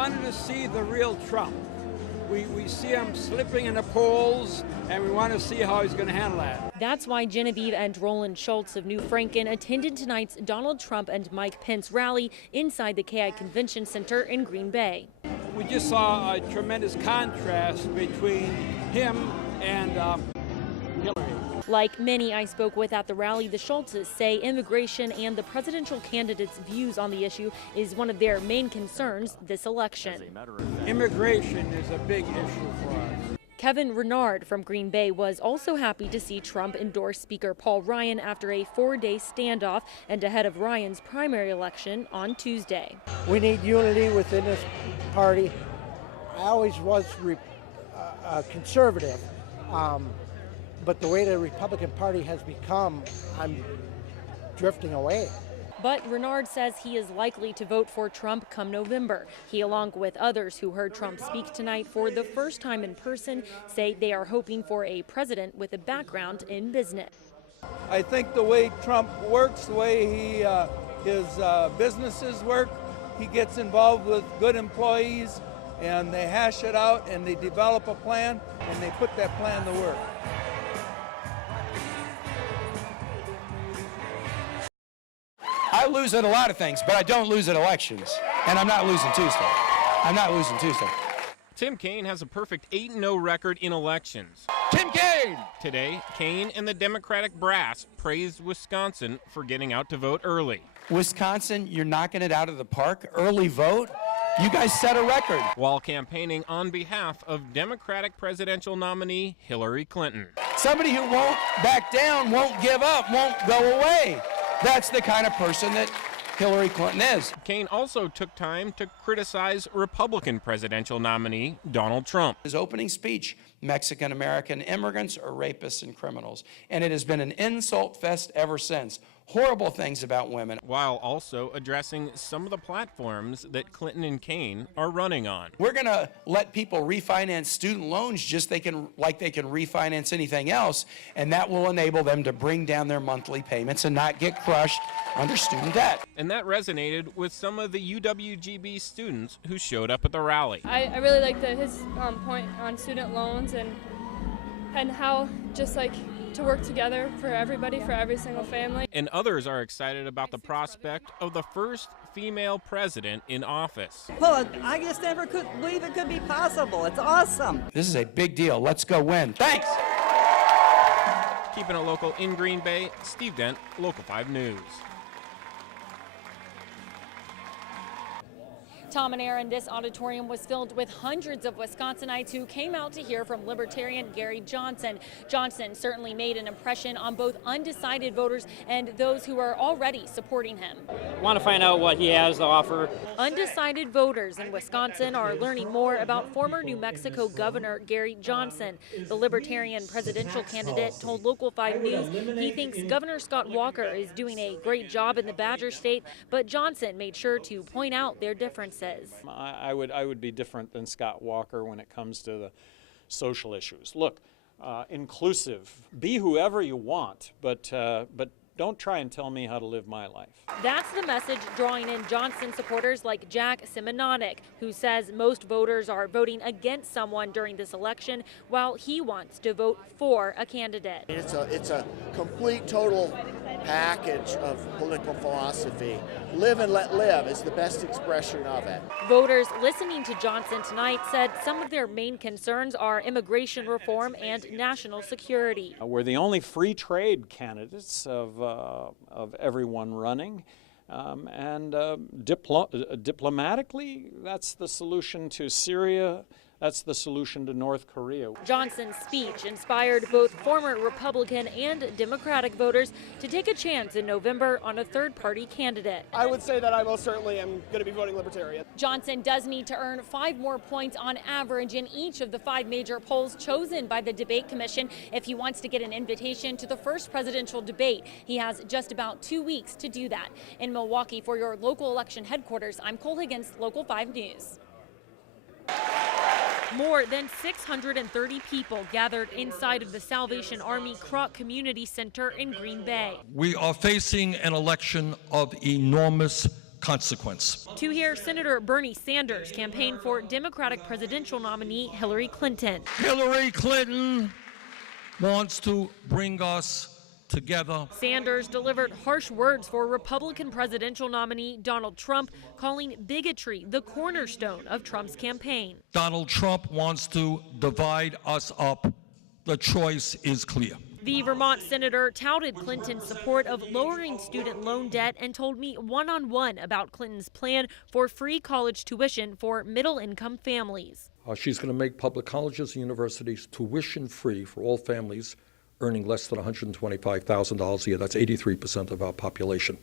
wanted to see the real Trump. We see him slipping in the polls, and we want to see how he's going to handle that. That's why Genevieve and Roland Schultz of New Franken attended tonight's Donald Trump and Mike Pence rally inside the KI Convention Center in Green Bay. We just saw a tremendous contrast between him and Hillary. Like many I spoke with at the rally, the Schultzes say immigration and the presidential candidate's views on the issue is one of their main concerns this election. Immigration is a big issue for us. Kevin Renard from Green Bay was also happy to see Trump endorse Speaker Paul Ryan after a 4-day standoff and ahead of Ryan's primary election on Tuesday. We need unity within this party. I always was conservative. But the way the Republican Party has become, I'm drifting away. But Renard says he is likely to vote for Trump come November. He, along with others who heard Trump speak tonight for the first time in person, say they are hoping for a president with a background in business. I think the way Trump works, the way his businesses work, he gets involved with good employees, and they hash it out, and they develop a plan, and they put that plan to work. I lose at a lot of things, but I don't lose at elections. And I'm not losing Tuesday. Tim Kaine has a perfect 8-0 record in elections. Tim Kaine! Today, Kaine and the Democratic brass praised Wisconsin for getting out to vote early. Wisconsin, you're knocking it out of the park. Early vote? You guys set a record. While campaigning on behalf of Democratic presidential nominee Hillary Clinton. Somebody who won't back down, won't give up, won't go away. That's the kind of person that Hillary Clinton is. Kaine also took time to criticize Republican presidential nominee Donald Trump. His opening speech, Mexican-American immigrants are rapists and criminals. And it has been an insult fest ever since. Horrible things about women. While also addressing some of the platforms that Clinton and Kaine are running on. We're going to let people refinance student loans just like they can refinance anything else, and that will enable them to bring down their monthly payments and not get crushed under student debt. And that resonated with some of the UWGB students who showed up at the rally. I really like his point on student loans and how just like to work together for everybody, for every single family. And others are excited about the prospect of the first female president in office. Well, I just never could believe it could be possible. It's awesome. This is a big deal. Let's go win. Thanks. Keeping it local in Green Bay, Steve Dent, Local 5 News. Tom and Aaron, this auditorium was filled with hundreds of Wisconsinites who came out to hear from Libertarian Gary Johnson. Johnson certainly made an impression on both undecided voters and those who are already supporting him. Want to find out what he has to offer. Undecided voters in Wisconsin are learning more about former New Mexico Governor Gary Johnson. The Libertarian presidential candidate told Local 5 News he thinks Governor Scott Walker is doing a great job in the Badger State, but Johnson made sure to point out their differences. I would be different than Scott Walker when it comes to the social issues. Look, inclusive, be whoever you want, but don't try and tell me how to live my life. That's the message drawing in Johnson supporters like Jack Simononik, who says most voters are voting against someone during this election, while he wants to vote for a candidate. It's a complete, total package of political philosophy. Live and let live is the best expression of it. Voters listening to Johnson tonight said some of their main concerns are immigration reform and national security. We're the only free trade candidates of everyone running. Diplomatically, that's the solution to Syria. That's the solution to North Korea. Johnson's speech inspired both former Republican and Democratic voters to take a chance in November on a third-party candidate. I would say that I most certainly am going to be voting Libertarian. Johnson does need to earn 5 more points on average in each of the 5 major polls chosen by the Debate Commission if he wants to get an invitation to the first presidential debate. He has just about 2 weeks to do that. In Milwaukee, for your local election headquarters, I'm Cole Higgins, Local 5 News. More than 630 people gathered inside of the Salvation Army Kroc Community Center in Green Bay. We are facing an election of enormous consequence. To hear Senator Bernie Sanders campaign for Democratic presidential nominee Hillary Clinton. Hillary Clinton wants to bring us together. Sanders delivered harsh words for Republican presidential nominee Donald Trump, calling bigotry the cornerstone of Trump's campaign. Donald Trump wants to divide us up. The choice is clear. The Vermont senator touted Clinton's support of lowering student loan debt and told me one-on-one about Clinton's plan for free college tuition for middle-income families. She's going to make public colleges and universities tuition free for all families earning less than $125,000 a year. That's 83% of our population.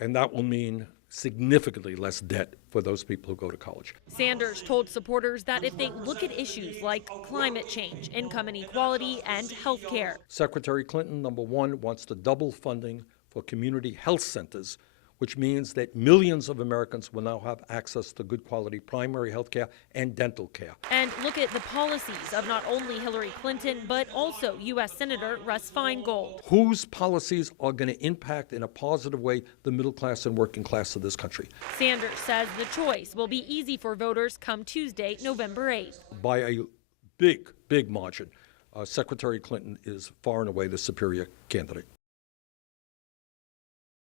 And that will mean significantly less debt for those people who go to college. Sanders told supporters that if they look at issues like climate change, income inequality, and health care. Secretary Clinton, number one, wants to double funding for community health centers, which means that millions of Americans will now have access to good quality primary health care and dental care. And look at the policies of not only Hillary Clinton, but also U.S. Senator Russ Feingold. Whose policies are going to impact in a positive way the middle class and working class of this country? Sanders says the choice will be easy for voters come Tuesday, November 8th. By a big, big margin, Secretary Clinton is far and away the superior candidate.